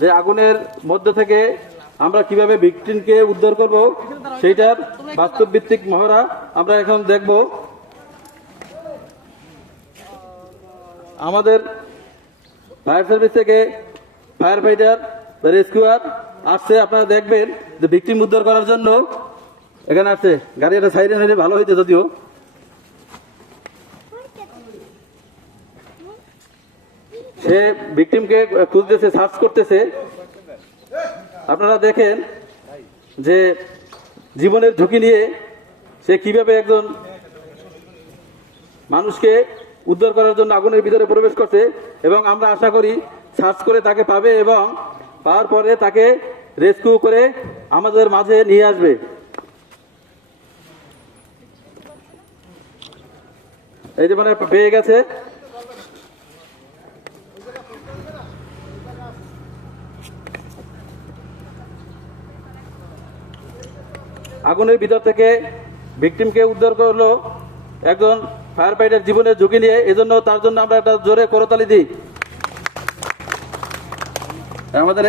যে আগুনের মধ্যে থেকে আমরা কিভাবে ভিকটিমকে উদ্ধার করব সেইটার বাস্তব ভিত্তিক মহড়া আমরা এখন দেখব। আমাদের ফায়ার সার্ভিস থেকে ফায়ার ফাইটার রেস্কিউয়ার আসছে, আপনারা দেখবেন যে ভিকটিম উদ্ধার করার জন্য এখানে আসছে। গাড়ি একটা সাইডে হলে ভালো হইতে, যদিও সে ভিকটিমকে খুঁজতেছে, সার্চ করতেছে। আপনারা দেখেন যে জীবনের ঝুঁকি নিয়ে সে কিভাবে একজন মানুষকে উদ্ধার করার জন্য আগুনের ভিতরে প্রবেশ করছে, এবং আমরা আশা করি সার্চ করে তাকে পাবে এবং পাওয়ার পরে তাকে রেস্কিউ করে আমাদের মাঝে নিয়ে আসবে। এই যে মানে পেয়ে গেছে। আগুনের ভিতর থেকে ভিকটিমকে উদ্ধার করলো একজন ফায়ার ফাইটার জীবনের ঝুঁকি নিয়ে। এজন্য তার জন্য আমরা একটা জোরে করতালি দিই। আমাদের